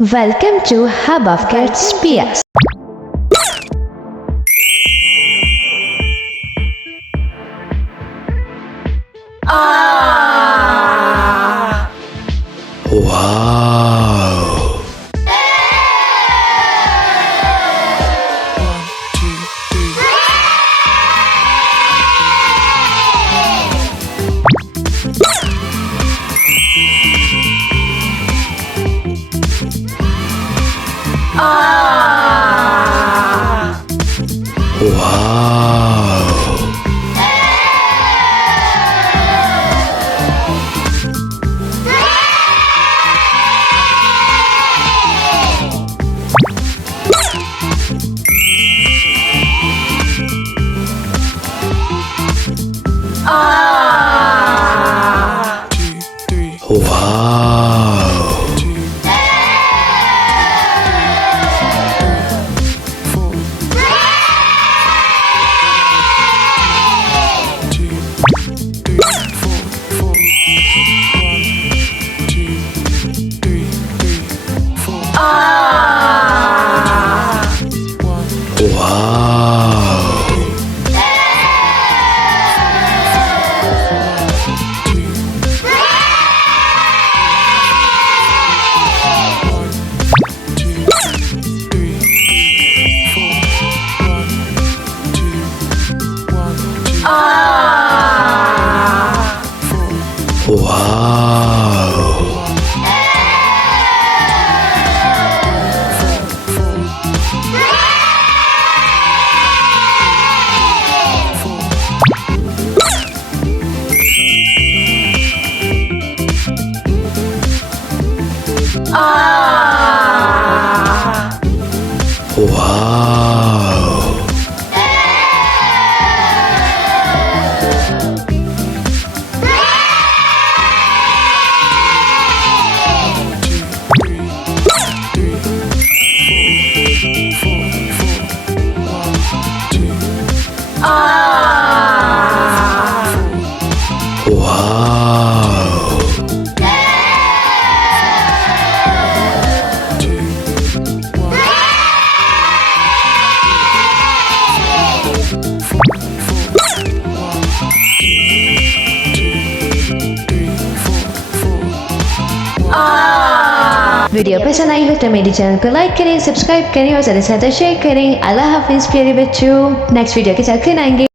Welcome to Hub of Kids PS. Wow! Wow! Wow! Wow! Wow! Wow! Wow! Video पसंद आई हो तो मेरे चैनल को लाइक करें, सब्सक्राइब करें और ज़्यादा से ज़्यादा शेयर करें। अल्लाह हाफिज़ प्यारे बच्चों। नेक्स्ट वीडियो के साथ फिर आएंगे।